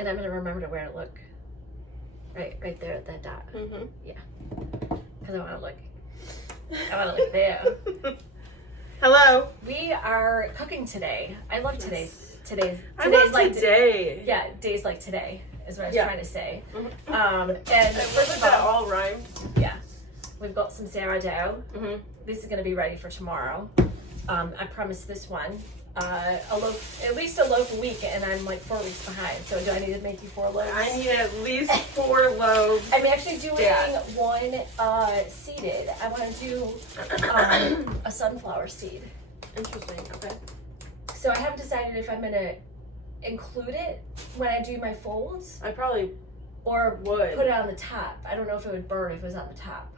And I'm gonna remember to wear it. Look, right there at that dot. Mm-hmm. Yeah, because I want to look. I want to look there. Hello. We are cooking today. I love today's like today. Yeah, days like today is what I was trying to say. Mm-hmm. And first of that all, all rhymed. yeah, we've got some sourdough. Mm-hmm. This is gonna be ready for tomorrow. I promised this one a loaf, at least a loaf a week, and I'm like 4 weeks behind. So do I need to make you 4 loaves? I need at least 4 loaves. I'm actually doing one seeded. I want to do a sunflower seed. Interesting. Okay. So I haven't decided if I'm gonna include it when I do my folds, I probably or would put it on the top. I don't know if it would burn if it was on the top.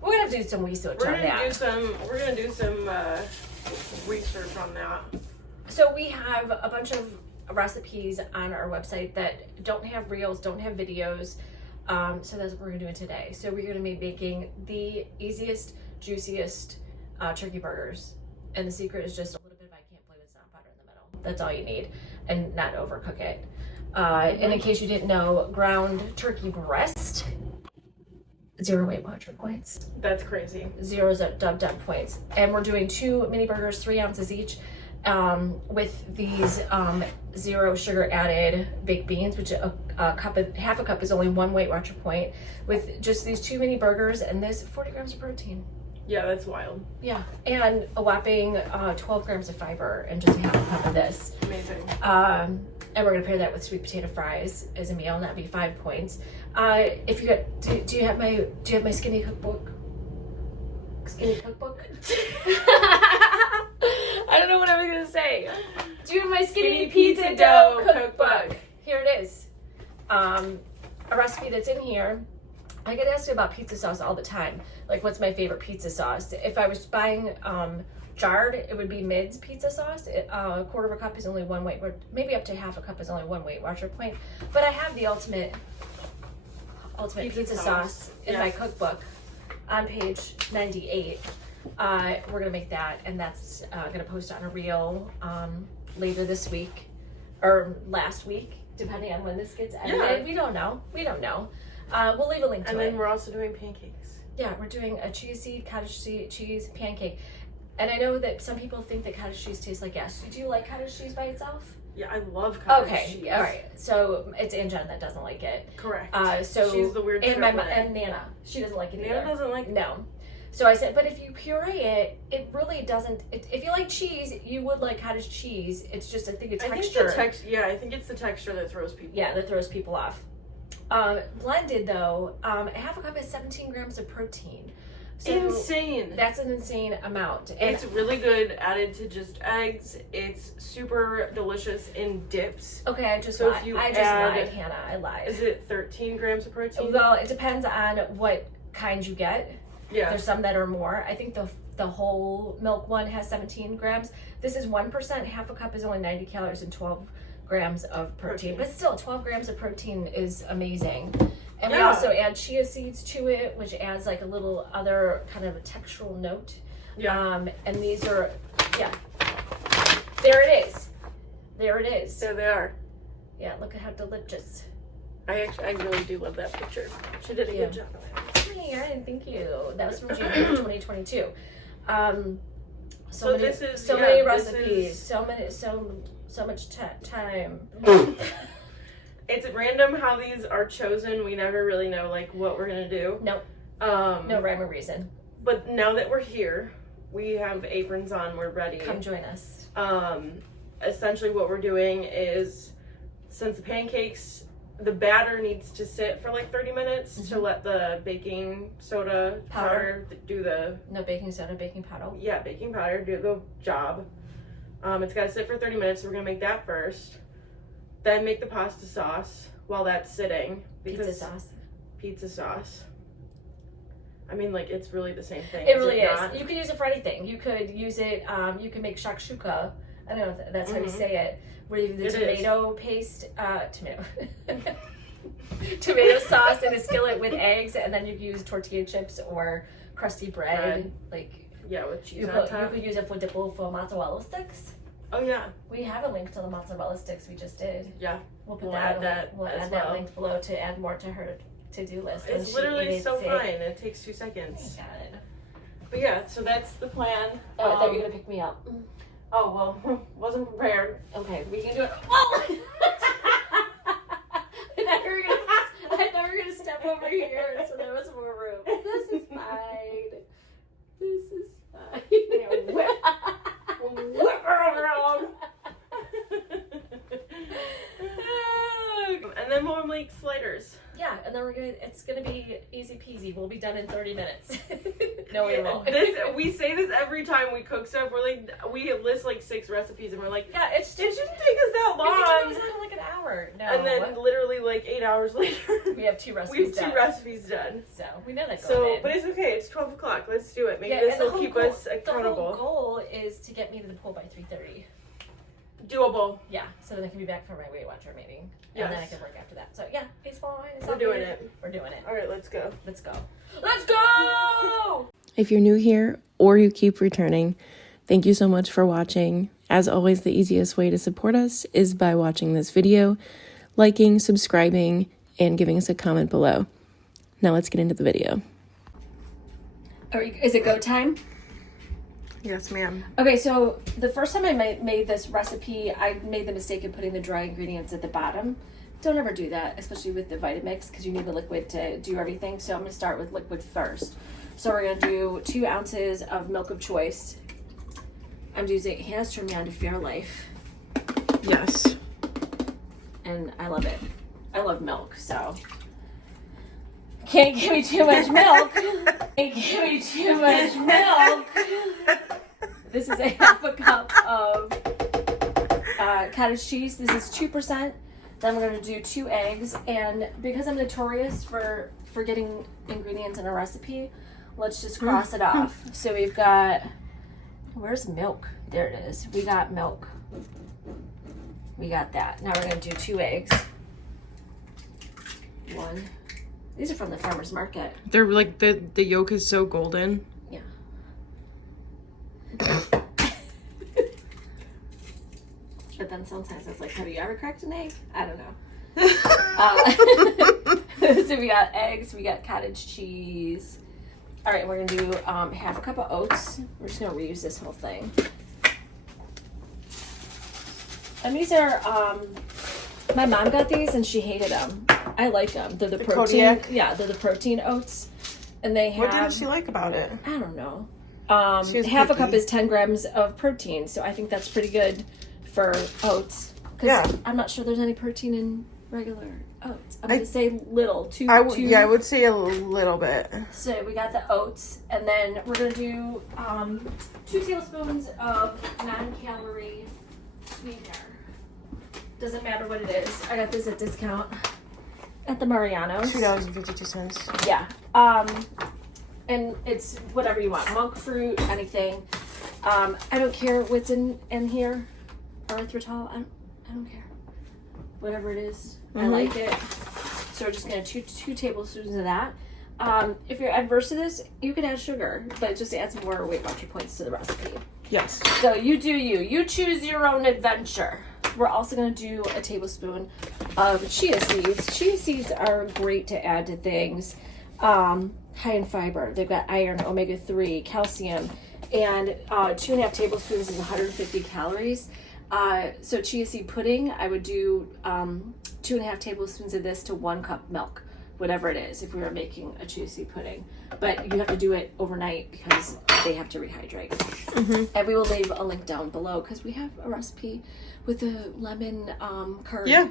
We're gonna have to do some research on that. We're gonna do some research on that. So we have a bunch of recipes on our website that don't have reels, don't have videos. So that's what we're gonna do today. So we're gonna be making the easiest, juiciest turkey burgers. And the secret is just a little bit of I can't believe it's not butter in the middle. That's all you need, and not overcook it. And in case you didn't know, ground turkey breast, 0 Weight Watcher points. That's crazy. 0 dub points. And we're doing 2 mini burgers, 3 ounces each, with these 0 sugar added baked beans, which half a cup is only 1 Weight Watcher point, with just these 2 mini burgers and this 40 grams of protein. Yeah, that's wild. Yeah, and a whopping 12 grams of fiber and just half a cup of this. Amazing. And we're gonna pair that with sweet potato fries as a meal, and that'd be 5 points. If you got, do you have my skinny cookbook? Skinny cookbook? I don't know what I'm gonna say. Do you have my skinny pizza dough cookbook? Here it is. A recipe that's in here. I get asked about pizza sauce all the time. Like, what's my favorite pizza sauce? If I was buying jarred, it would be Mid's pizza sauce. A quarter of a cup is only 1 weight, maybe up to half a cup is only 1 Weight Watcher point. But I have the ultimate pizza sauce in my cookbook on page 98. We're gonna make that, and that's gonna post on a reel later this week or last week, depending on when this gets edited. Yeah. We don't know. We'll leave a link to it. And then we're also doing pancakes. Yeah, we're doing a chia seed, cottage cheese pancake. And I know that some people think that cottage cheese tastes like gas. Do you like cottage cheese by itself? Yeah, I love cottage cheese. Okay, all right. So it's Jen that doesn't like it. Correct. So she's the weird and and Nana, she doesn't like it either. Nana doesn't like it. No. So I said, but if you puree it, it really doesn't. If you like cheese, you would like cottage cheese. It's just, I think, a texture. I think it's the texture that throws people. Yeah, that throws people off. Blended though, half a cup is 17 grams of protein. So insane. That's an insane amount. And it's really good added to just eggs. It's super delicious in dips. Okay, I just lied, Hannah. I lied. Is it 13 grams of protein? Well, it depends on what kind you get. Yeah. There's some that are more. I think the whole milk one has 17 grams. This is 1%. Half a cup is only 90 calories and 12 grams of protein. But still, 12 grams of protein is amazing. And we also add chia seeds to it, which adds like a little other kind of a textural note. Yeah. And these are, there it is. There it is. There they are. Yeah, look at how delicious. I really do love that picture. She did a good job of it. Thank you. That was from January 2022. So many recipes, so much time. It's random how these are chosen. We never really know like what we're gonna do. Nope. No rhyme or reason. But now that we're here, we have aprons on. We're ready. Come join us. Essentially, what we're doing is, since the pancakes, the batter needs to sit for like 30 minutes to let the baking soda powder do the... No baking soda, baking powder. Yeah, baking powder do the job. It's got to sit for 30 minutes, so we're going to make that first. Then make the pasta sauce while that's sitting. Pizza sauce. I mean, like, it's really the same thing. It really is. You can use it for anything. You could use it, you can make shakshuka. I don't know if that's how you say it. Where you have the tomato paste, tomato sauce in a skillet with eggs, and then you can use tortilla chips or crusty bread. Like, with cheese on top. You could use it for dipple for mozzarella sticks. Oh yeah. We have a link to the mozzarella sticks we just did. Yeah. We'll add that. We'll add that link below to add more to her to-do list. It's literally so fine. It takes 2 seconds. Got it. But yeah, so that's the plan. Oh, I thought you were gonna pick me up. Oh well, wasn't prepared. Okay, we can do it. Oh! I thought we were gonna step over here, so there was more room. This is fine. This is fine. Whip her around. And then we'll make sliders. Yeah, and then it's gonna be easy peasy. We'll be done in 30 minutes. No, we won't. We say this every time we cook stuff. We're like, we list like 6 recipes, and we're like, yeah, it shouldn't take us that long. It takes like an hour. No. And then literally like 8 hours later, we have 2 recipes done. So we know that. But it's okay. It's 12 o'clock. Let's do it. Maybe this will keep us accountable. The whole goal is to get me to the pool by 3:30. Doable. Yeah, so then I can be back for my Weight Watcher meeting. Yes. And then I can work after that. So yeah, it's fine. We're doing it. We're doing it. All right, let's go. Let's go. Let's go! If you're new here or you keep returning, thank you so much for watching. As always, the easiest way to support us is by watching this video, liking, subscribing, and giving us a comment below. Now let's get into the video. Is it go time? Yes, ma'am. Okay, so the first time I made this recipe, I made the mistake of putting the dry ingredients at the bottom. Don't ever do that, especially with the Vitamix, because you need the liquid to do everything. So I'm going to start with liquid first. So we're going to do 2 ounces of milk of choice. I'm using, Hannah's turned me on to Fairlife. Yes. And I love it. I love milk, so. Can't give me too much milk. Can't give me too much milk. This is a half a cup of cottage cheese. This is 2%. Then we're going to do 2 eggs. And because I'm notorious for forgetting ingredients in a recipe, let's just cross it off. So we've got, where's milk? There it is. We got milk. We got that. Now we're going to do 2 eggs. 1. These are from the farmer's market. They're like, the yolk is so golden. Yeah. But then sometimes it's like, have you ever cracked an egg? I don't know. So we got eggs, we got cottage cheese. All right, we're gonna do half a cup of oats. We're just gonna reuse this whole thing. And these are, my mom got these and she hated them. I like them. They're the protein. Kodiak? Yeah, they're the protein oats. And they have. What didn't she like about it? I don't know. Half a cup is 10 grams of protein, so I think that's pretty good for oats. Because I'm not sure there's any protein in regular oats. I'm going to say little. I would say a little bit. So we got the oats, and then we're going to do 2 tablespoons of non-calorie sweetener. Doesn't matter what it is. I got this at discount at the Mariano's. $2.52. Yeah. And it's whatever you want. Monk fruit, anything. I don't care what's in here. Erythritol, I don't care. Whatever it is, I like it. So we're just gonna do 2 tablespoons of that. If you're adverse to this, you can add sugar, but just add some more Weight Watcher points to the recipe. Yes. So you do you. You choose your own adventure. We're also going to do a tablespoon of chia seeds. Chia seeds are great to add to things. High in fiber. They've got iron, omega-3, calcium, and 2.5 tablespoons is 150 calories. So chia seed pudding, I would do 2.5 tablespoons of this to 1 cup milk, whatever it is, if we were making a chia seed pudding. But you have to do it overnight because they have to rehydrate. And we will leave a link down below because we have a recipe with the lemon curd. Yeah.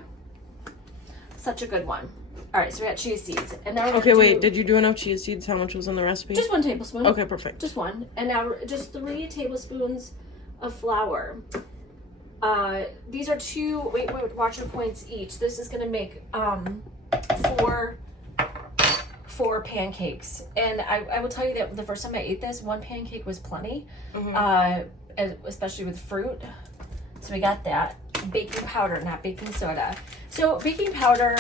Such a good one. All right, so we got chia seeds. And now we're Okay, wait, did you do enough chia seeds? How much was in the recipe? Just 1 tablespoon. Okay, perfect. Just 1. And now just 3 tablespoons of flour. These are 2 Weight Watcher points each. This is going to make 4 pancakes. And I will tell you that the first time I ate this, 1 pancake was plenty, especially with fruit. So we got that. Baking powder, not baking soda. So baking powder,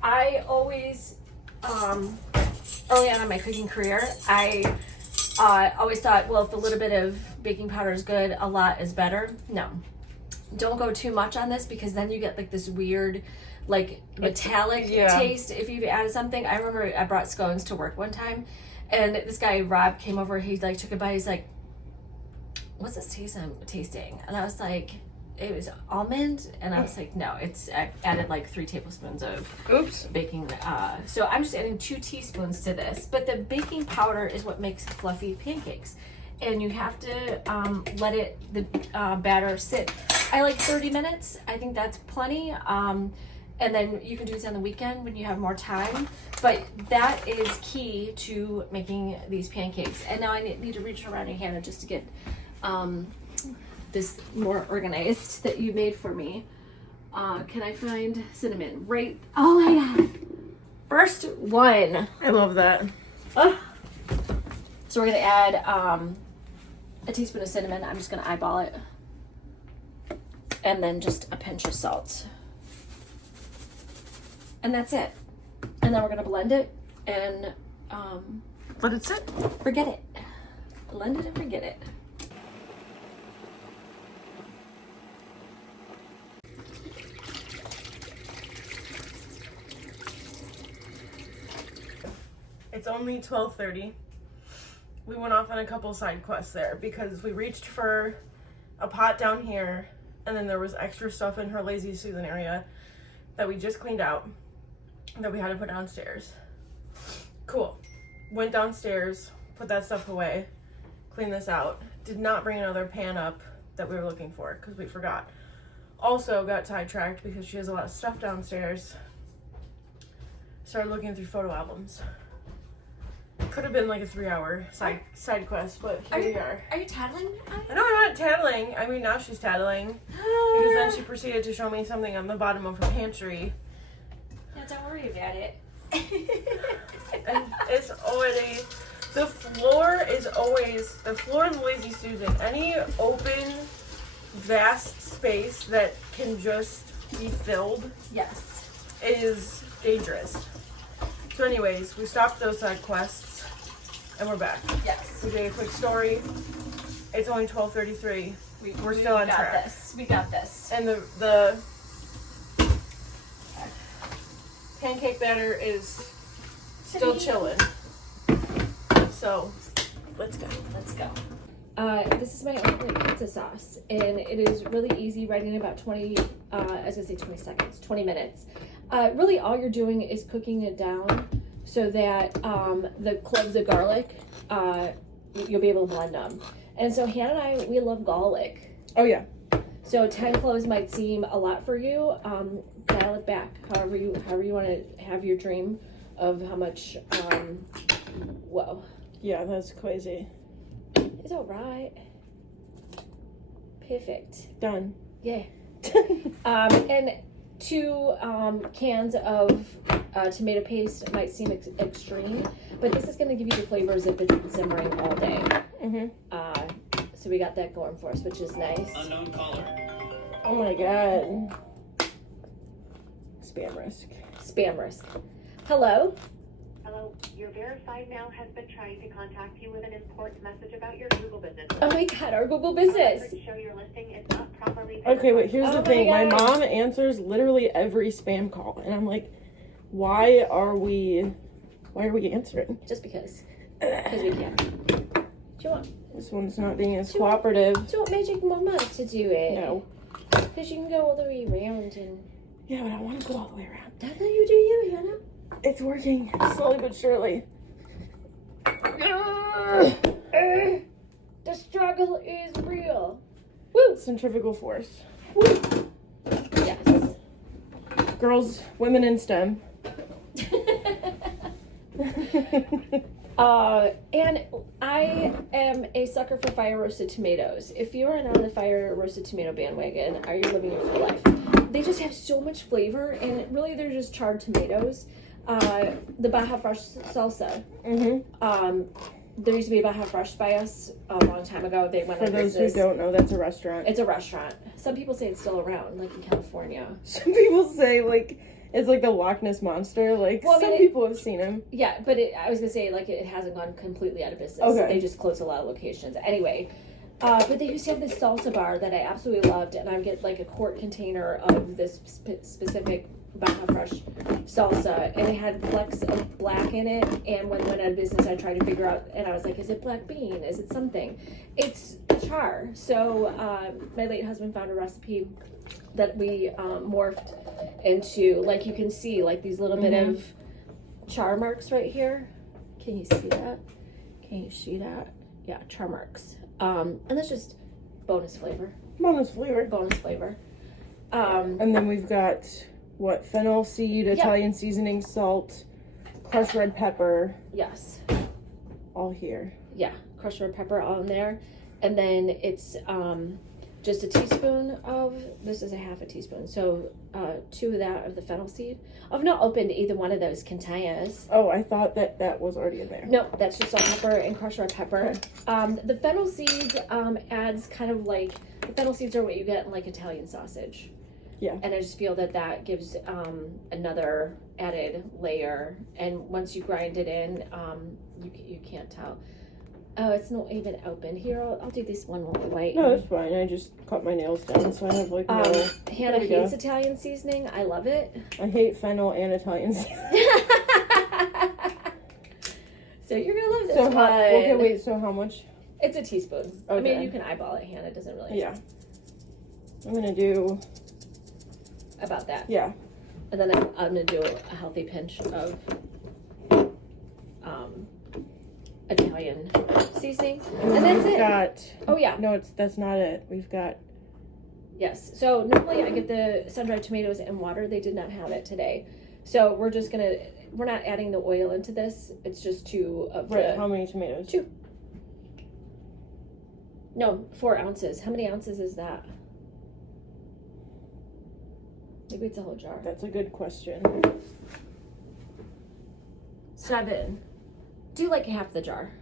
I always, early on in my cooking career, I Always thought, well, if a little bit of baking powder is good, a lot is better. No. Don't go too much on this because then you get like this weird, like metallic taste if you've added something. I remember I brought scones to work one time and this guy, Rob, came over. He like took a bite. He's like, what's this taste I'm tasting? And I was like, it was almond. And I was like, no, I added like 3 tablespoons of baking. So I'm just adding 2 teaspoons to this. But the baking powder is what makes fluffy pancakes. And you have to let the batter sit. I like 30 minutes. I think that's plenty. And then you can do this on the weekend when you have more time. But that is key to making these pancakes. And now I need to reach around your hand just to get this more organized that you made for me. Can I find cinnamon? Right. Oh my God. First one. I love that. So we're going to add a teaspoon of cinnamon. I'm just going to eyeball it. And then just a pinch of salt. And that's it. And then we're going to blend it and Let it sit. Forget it. Blend it and forget it. It's only 12:30. We went off on a couple side quests there because we reached for a pot down here and then there was extra stuff in her lazy Susan area that we just cleaned out that we had to put downstairs. Cool. Went downstairs, put that stuff away, cleaned this out. Did not bring another pan up that we were looking for because we forgot. Also got sidetracked because she has a lot of stuff downstairs. Started looking through photo albums. Could have been like a 3-hour side quest, but here we are. Are you tattling? No, I'm not tattling. I mean, now she's tattling. Because then she proceeded to show me something on the bottom of her pantry. Yeah, don't worry about it. And it's already... The floor of the Lazy Susan, any open, vast space that can just be filled Yes. is dangerous. So anyways, we stopped those side quests, and we're back. Yes. We did a quick story. It's only 12:33. We're still on track. We got this. And the pancake batter is still chilling. So, let's go. Let's go. This is my own pizza sauce, and it is really easy, right in about 20 seconds, 20 minutes. Really all you're doing is cooking it down so that the cloves of garlic, you'll be able to blend them. And so Hannah and I, we love garlic. Oh yeah. So 10 cloves might seem a lot for you. Dial it back, however you want to have your dream of how much, whoa. Yeah, that's crazy. It's all right. Perfect. Done. Yeah. And 2 cans of tomato paste might seem extreme, but this is going to give you the flavors if it's simmering all day. So we got that going for us, which is nice. Unknown caller. Oh my god. Spam risk. Spam risk. Hello? Hello, your verified mail has been trying to contact you with an important message about your Google business. Oh my god, our Google business. To show your listing is not properly Okay, wait, here's the Oh thing. my My God. mom answers literally every spam call, and I'm like, why are we answering? Just because. Because we can. Do you want? This one's not being as Do you want- cooperative. Do you want Magic Mama to do it? No. Because you can go all the way around and... Yeah, but I want to go all the way around. That's how you do you, Hannah. It's working, slowly but surely. The struggle is real. Woo! Centrifugal force. Woo! Yes. Girls, women in STEM. And I am a sucker for fire roasted tomatoes. If you are not on the fire roasted tomato bandwagon, are you living your full life? They just have so much flavor, and really they're just charred tomatoes. The Baja Fresh salsa. There used to be a Baja Fresh by us a long time ago. They went For out of those who business. don't know, that's a restaurant. It's a restaurant. Some people say it's still around, like in California. Some people say, like, It's like the Loch Ness Monster. Like, Well, I mean, some people have seen him. Yeah, but I was gonna say, like, it hasn't gone completely out of business. Okay. They just closed a lot of locations. Anyway, but they used to have this salsa bar that I absolutely loved, and I would get like a quart container of this specific Baja Fresh salsa, and it had flecks of black in it. And when it went out of business, I tried to figure out, and I was like, is it black bean? Is it something? It's char. So my late husband found a recipe that we morphed into, like, you can see like these little bit of char marks right here. Can you see that? Can you see that? Yeah, char marks. And that's just bonus flavor. Bonus flavor. Bonus flavor. And then we've got, what, fennel seed, Italian seasoning, salt, crushed red pepper. Yes. All here. Yeah, crushed red pepper all in there. And then it's just a teaspoon of, this is a half a teaspoon, so 2 of that of the fennel seed. I've not opened either one of those containers. Oh, I thought that was already in there. No, that's just salt, pepper, and crushed red pepper. The fennel seeds adds kind of like, the fennel seeds are what you get in like Italian sausage. Yeah. And I just feel that gives another added layer. And once you grind it in, you can't tell. Oh, it's not even open. Here, I'll do this one while we wait. No, that's fine. I just cut my nails down, so I have like no... Hannah hates Italian seasoning. I love it. I hate fennel and Italian seasoning. So you're going to love this So one. okay, wait, so how much? It's a teaspoon. Okay. I mean, you can eyeball it, Hannah. It doesn't really... Yeah. I'm going to do... About that. Yeah. And then I'm going to do a healthy pinch of Italian seasoning. And that's it. Got... Oh, yeah. No, that's not it. We've got... Yes. So normally I get the sun-dried tomatoes and water. They did not have it today. So we're just going to... We're not adding the oil into this. It's just 2 of Right, the... how many tomatoes? 2. No, 4 ounces. How many ounces is that? Maybe it's a whole jar. That's a good question. 7. Do like half the jar.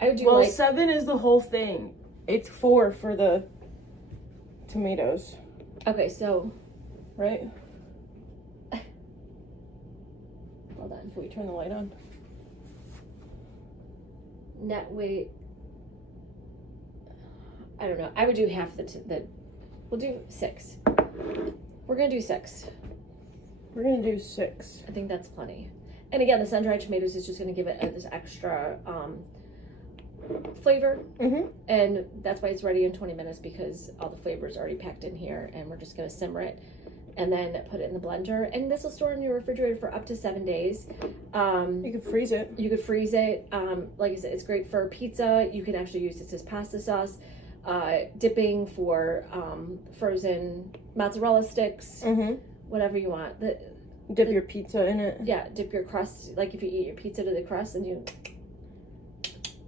I would do Well, like 7 is the whole thing. It's 4 for the tomatoes, okay. So right? hold on. Can we turn the light on? Net weight. I don't know. I would do half the. We'll do 6. We're gonna do 6. We're gonna do 6. I think that's plenty. And again, the sun-dried tomatoes is just gonna give it this extra flavor. Mm-hmm. And that's why it's ready in 20 minutes, because all the flavor is already packed in here, and we're just gonna simmer it and then put it in the blender. And this will store in your refrigerator for up to 7 days. You could freeze it. You could freeze it. Like I said, it's great for pizza. You can actually use this as pasta sauce, dipping for frozen mozzarella sticks, Mm-hmm. whatever you want. Dip your pizza in it. Yeah, dip your crust, like if you eat your pizza to the crust and you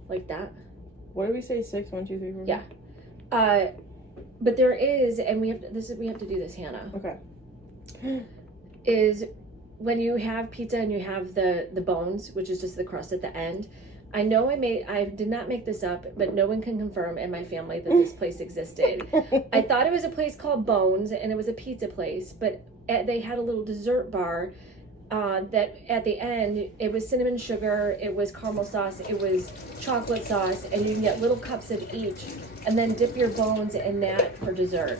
like that. What did we say? 6? 1, 2, 3, 4. Yeah. But there is, and we have to do this, Hannah. Okay. Is when you have pizza and you have the bones, which is just the crust at the end. I know I did not make this up, but no one can confirm in my family that this place existed. I thought it was a place called Bones, and it was a pizza place, but they had a little dessert bar that at the end, it was cinnamon sugar, it was caramel sauce, it was chocolate sauce, and you can get little cups of each, and then dip your bones in that for dessert.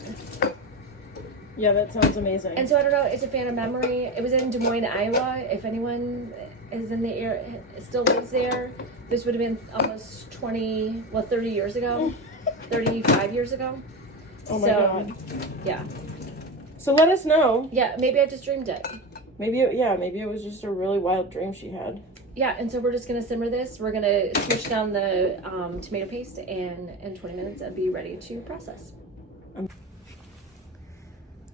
Yeah, that sounds amazing. And so I don't know, it's a fan of memory. It was in Des Moines, Iowa. If anyone is in the area, still lives there, this would have been almost 30 years ago, 35 years ago. Oh my God. Yeah. So let us know. Yeah, maybe I just dreamed it. Maybe it was just a really wild dream she had. Yeah, and so we're just going to simmer this. We're going to squish down the tomato paste, and in 20 minutes I'll be ready to process.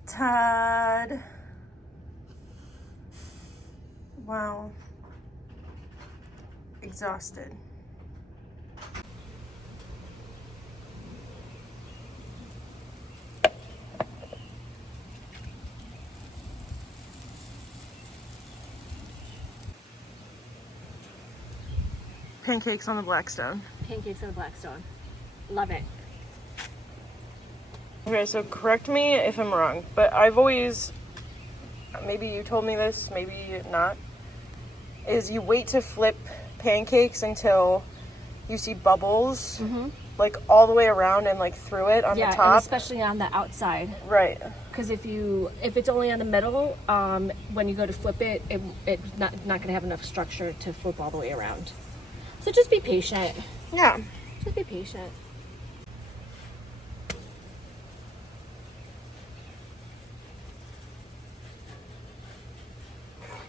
Todd. Wow. Exhausted. Pancakes on the Blackstone. Pancakes on the Blackstone. Love it. Okay, so correct me if I'm wrong, but I've always maybe you told me this, maybe not, is you wait to flip pancakes until you see bubbles, like all the way around and like through it on the top. And especially on the outside. Right. Because if it's only on the middle, when you go to flip it, it's not going to have enough structure to flip all the way around. So just be patient. Yeah. Just be patient.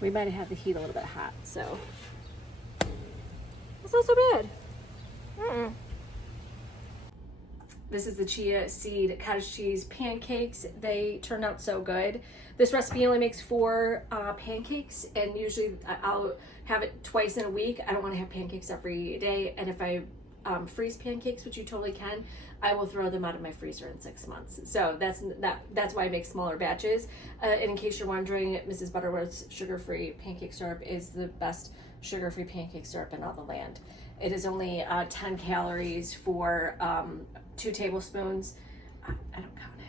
We might have had the heat a little bit hot, so it's not so bad. This is the chia seed cottage cheese pancakes. They turned out so good. This recipe only makes 4 pancakes, and usually I'll have it twice in a week. I don't want to have pancakes every day, and if I freeze pancakes, which you totally can, I will throw them out of my freezer in 6 months. So that's why I make smaller batches. And in case you're wondering, Mrs. Butterworth's sugar-free pancake syrup is the best sugar-free pancake syrup in all the land. It is only 10 calories for 2 tablespoons. I don't count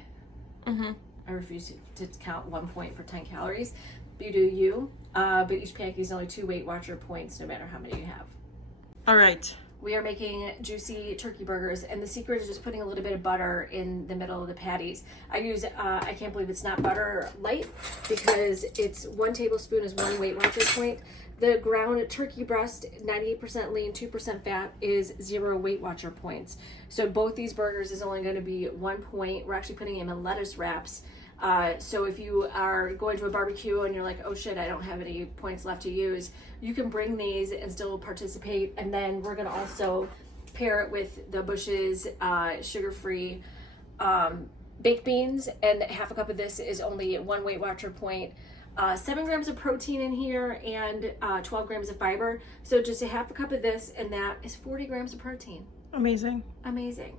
it. I refuse to count 1 point for 10 calories. You do you. But each pancake is only 2 Weight Watcher points, no matter how many you have. All right. We are making juicy turkey burgers, and the secret is just putting a little bit of butter in the middle of the patties. I use, I can't believe it's not butter light, because it's 1 tablespoon is 1 Weight Watcher point. The ground turkey breast, 98% lean, 2% fat, is 0 Weight Watcher points. So both these burgers is only going to be 1 point. We're actually putting them in lettuce wraps. So if you are going to a barbecue and you're like, oh shit, I don't have any points left to use, you can bring these and still participate. And then we're going to also pair it with the Bush's sugar-free baked beans, and half a cup of this is only 1 Weight Watcher point. 7 grams of protein in here and 12 grams of fiber. So just a half a cup of this, and that is 40 grams of protein. Amazing. Amazing.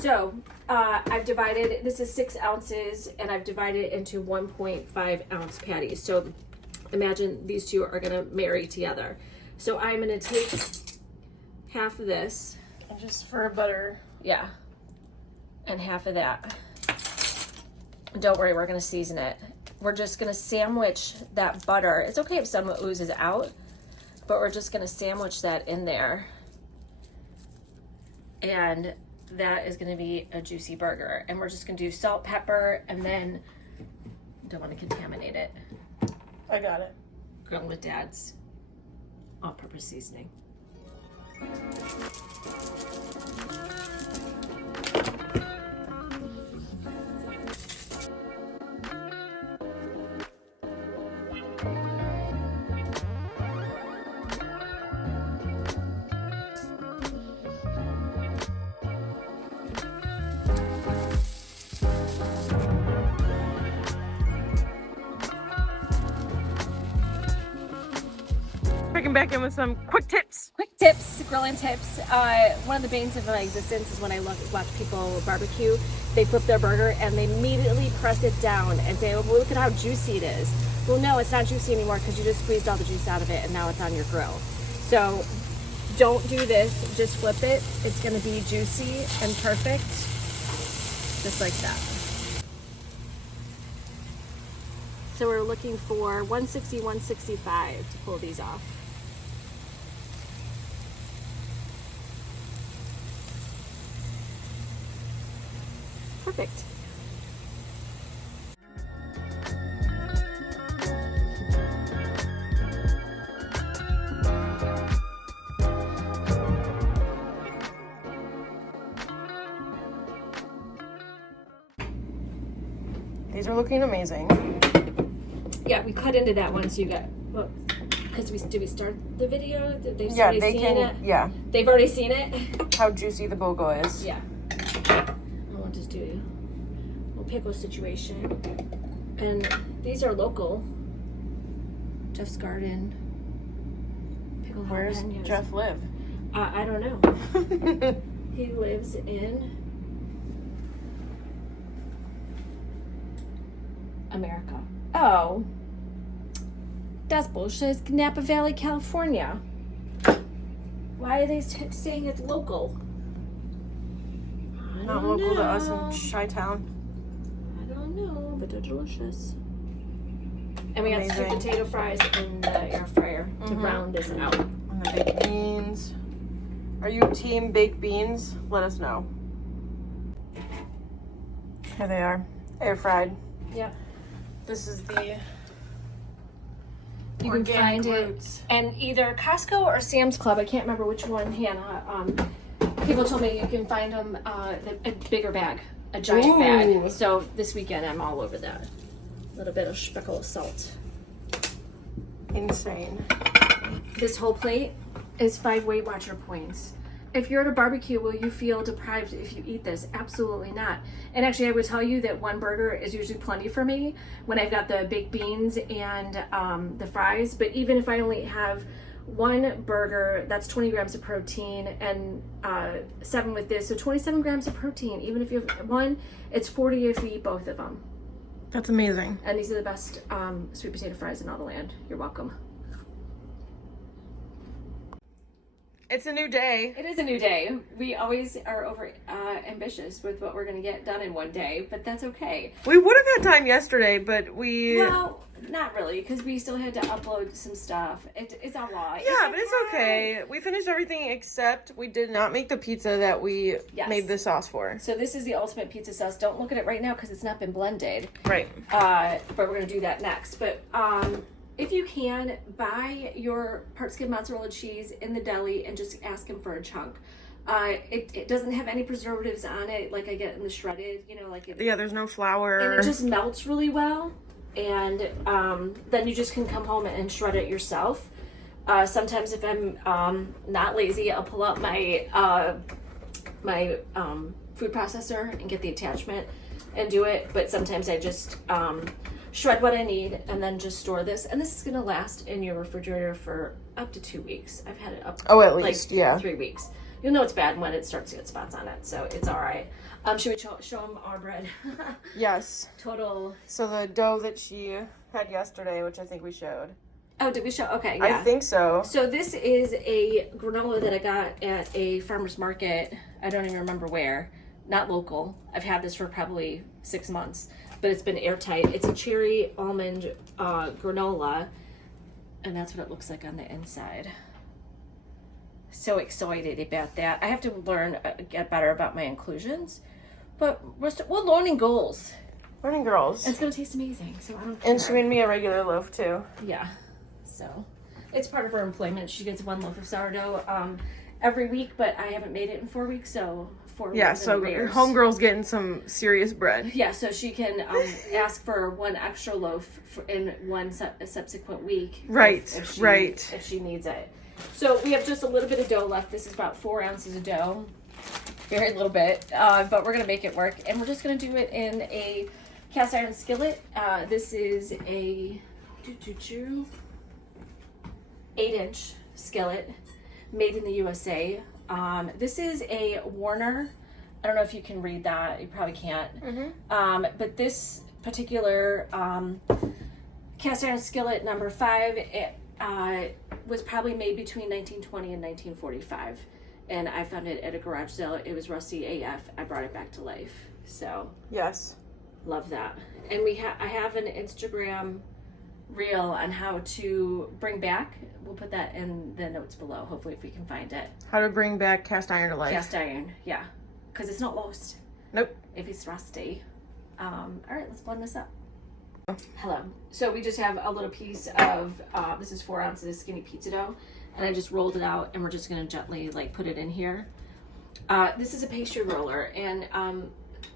So I've divided, this is 6 ounces, and I've divided it into 1.5 ounce patties. So imagine these two are gonna marry together. So I'm gonna take half of this. And just for butter. Yeah. And half of that. Don't worry, we're gonna season it. We're just gonna sandwich that butter. It's okay if some oozes out, but we're just gonna sandwich that in there. And that is gonna be a juicy burger. And we're just gonna do salt, pepper, and then, don't wanna contaminate it. I got it. Going with Dad's all-purpose seasoning. Checking back in with some quick tips. Quick tips, grilling tips. One of the banes of my existence is when I watch people barbecue, they flip their burger and they immediately press it down and say, oh, well, look at how juicy it is. Well, no, it's not juicy anymore because you just squeezed all the juice out of it and now it's on your grill. So don't do this, just flip it. It's gonna be juicy and perfect, just like that. So we're looking for 160, 165 to pull these off. Perfect. These are looking amazing. Yeah, we cut into that one, so you got, well, because did we start the video? They've Yeah, already they seen can. it? Yeah. They've already seen it? How juicy the bogo is. Yeah. We'll just do a little pickle situation. And these are local. Jeff's Garden. Pickle Where's jalapenos. Jeff live? I don't know. He lives in America. Oh. Das bullshit. It's Napa Valley, California. Why are they saying it's local? Not local to us in Chi-Town. I don't know, but they're delicious. And we got sweet Amazing. potato fries in the air fryer to round this out. And the baked beans. Are you team baked beans? Let us know. Here they are, air fried. Yep. This is the You can find roots. it in either Costco or Sam's Club. I can't remember which one, Hannah. People told me you can find them a bigger bag, a giant bag. So this weekend I'm all over that. A little bit of speckle of salt. Insane. This whole plate is 5 Weight Watcher points. If you're at a barbecue, will you feel deprived if you eat this? Absolutely not. And actually, I would tell you that one burger is usually plenty for me when I've got the baked beans and the fries. But even if I only have one burger, that's 20 grams of protein, and 7 with this, so 27 grams of protein. Even if you have one, it's 40 if you eat both of them. That's amazing. And these are the best sweet potato fries in all the land. You're welcome. It's a new day. It is a new day. We always are over ambitious with what we're going to get done in one day, but that's okay. We would have had time yesterday, but we... Well, not really, because we still had to upload some stuff. It's all right. Yeah, but it's okay. We finished everything except we did not make the pizza that we made the sauce for. So this is the ultimate pizza sauce. Don't look at it right now because it's not been blended. Right. But we're going to do that next. But if you can, buy your part skimmed mozzarella cheese in the deli and just ask him for a chunk. It doesn't have any preservatives on it like I get in the shredded, Yeah, there's no flour. and it just melts really well. And then you just can come home and shred it yourself. Sometimes if I'm not lazy, I'll pull out my my food processor and get the attachment and do it. But sometimes I just shred what I need and then just store this. And this is gonna last in your refrigerator for up to 2 weeks. I've had it up at least, yeah. 3 weeks. You'll know it's bad when it starts to get spots on it, so it's all right. Should we show them our bread? Yes. Total. So the dough that she had yesterday, which I think we showed. Oh, did we show? Okay, yeah. I think so. So this is a granola that I got at a farmer's market. I don't even remember where. Not local. I've had this for probably 6 months, but it's been airtight. It's a cherry almond granola, and that's what it looks like on the inside. So excited about that. I have to learn, get better about my inclusions, but we're learning goals. Morning, girls. And it's gonna taste amazing, so I don't care. And she made me a regular loaf too. Yeah, so it's part of her employment. She gets 1 loaf of sourdough every week, but I haven't made it in 4 weeks, so 4 weeks. Yeah, so homegirl's getting some serious bread. Yeah, so she can ask for 1 extra loaf in one subsequent week. Right, if she needs it. So we have just a little bit of dough left. This is about 4 ounces of dough. Very little bit, but we're gonna make it work. And we're just gonna do it in a cast iron skillet. This is a 8-inch skillet made in the USA. This is a Warner. I don't know if you can read that. You probably can't. But this particular cast iron skillet number 5, it was probably made between 1920 and 1945. And I found it at a garage sale. It was rusty AF. I brought it back to life. So Yes. love that. And I have an Instagram reel on how to bring back. We'll put that in the notes below. Hopefully, if we can find it. How to bring back cast iron to life. Cast iron, yeah, because it's not lost. Nope. If it's rusty. All right, let's blend this up. Hello. So we just have a little piece of this is 4 ounces of skinny pizza dough, and I just rolled it out, and we're just gonna gently put it in here. This is a pastry roller, and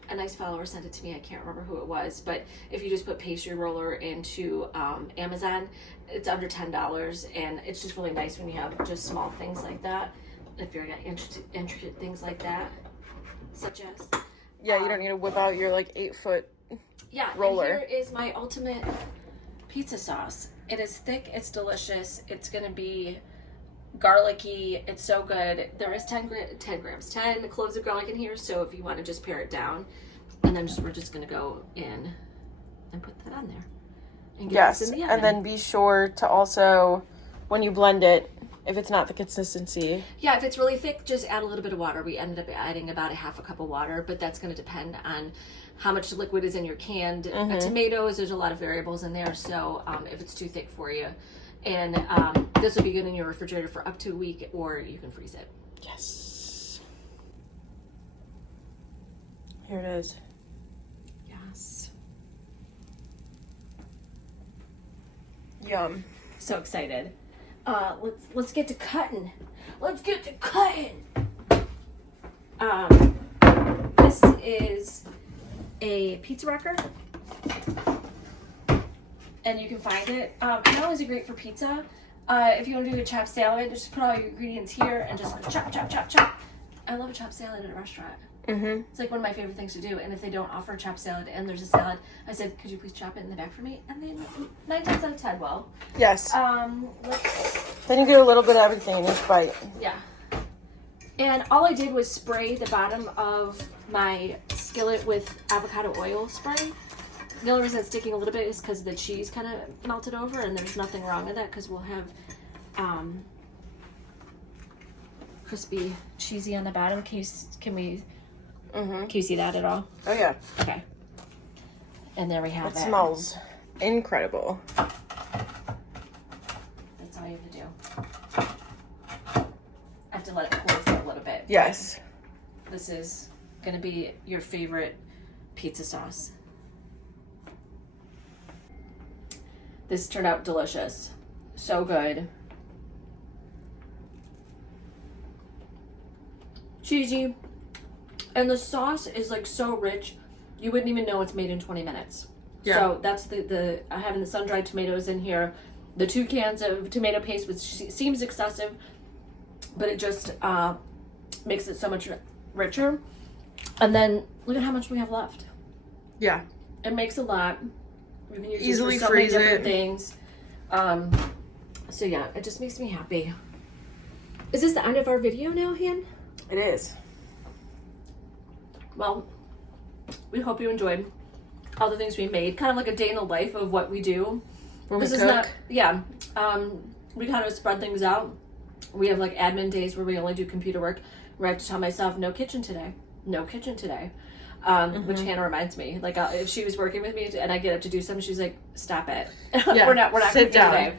a nice follower sent it to me. I can't remember who it was, but if you just put pastry roller into Amazon, it's under $10, and it's just really nice when you have just small things like that. If you're got intricate things like that, such as Yeah, you don't need to whip out your 8-foot. yeah, roller. And here is my ultimate pizza sauce. It is thick. It's delicious. It's gonna be garlicky. It's so good. There is 10 cloves of garlic in here, so if you want to just pare it down, and then we're just gonna go in and put that on there. And get this in the oven. And then be sure to also, when you blend it, if it's not the consistency. Yeah, if it's really thick, just add a little bit of water. We ended up adding about a half a cup of water, but that's going to depend on how much liquid is in your canned tomatoes. There's a lot of variables in there, so if it's too thick for you. And this will be good in your refrigerator for up to a week, or you can freeze it. Yes. Here it is. Yes. Yum. So excited. Let's get to cutting. Let's get to cutting. This is a pizza wrecker, and you can find it. Not only is it great for pizza, if you want to do a chopped salad, just put all your ingredients here and just chop, chop, chop, chop. I love a chopped salad at a restaurant. Mm-hmm. It's like one of my favorite things to do. And if they don't offer a chopped salad and there's a salad, I said, could you please chop it in the back for me? And then 9 times out of 10 will. Yes. Let's... Then you get a little bit of everything in each bite. Yeah. And all I did was spray the bottom of my skillet with avocado oil spray. The only reason it's sticking a little bit is because the cheese kind of melted over, and there's nothing wrong with that because we'll have crispy, cheesy on the bottom. Can you see that at all? Oh yeah. Okay. And there we have It that. smells incredible. That's all you have to do. I have to let it cool for a little bit. Yes. This is going to be your favorite pizza sauce. This turned out delicious. So good. Cheesy. And the sauce is like so rich, you wouldn't even know it's made in 20 minutes. Yeah. So that's the having the sun-dried tomatoes in here, the 2 cans of tomato paste, which seems excessive, but it just makes it so much richer. And then look at how much we have left. Yeah. It makes a lot. We can use Easily this for so many freeze different it. things. So yeah, it just makes me happy. Is this the end of our video now, Han? It is. Well, we hope you enjoyed all the things we made. Kind of like a day in the life of what we do. When This we is cook. not, yeah. We kind of spread things out. We have like admin days where we only do computer work, where I have to tell myself, no kitchen today. No kitchen today. Which Hannah reminds me. Like if she was working with me and I get up to do something, she's like, stop it. Yeah, we're not sit cooking down. today.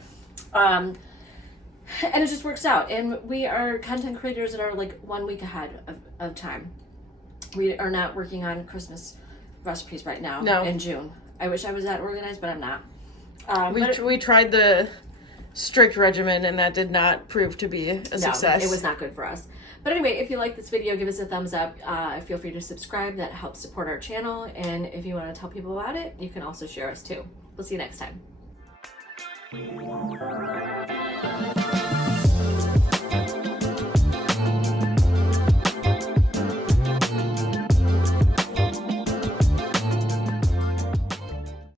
And it just works out. And we are content creators that are like 1 week ahead of time. We are not working on Christmas recipes right now. No. In June. I wish I was that organized, but I'm not. We tried the strict regimen, and that did not prove to be a success. It was not good for us. But anyway, if you like this video, give us a thumbs up. Feel free to subscribe. That helps support our channel. And if you want to tell people about it, you can also share us too. We'll see you next time.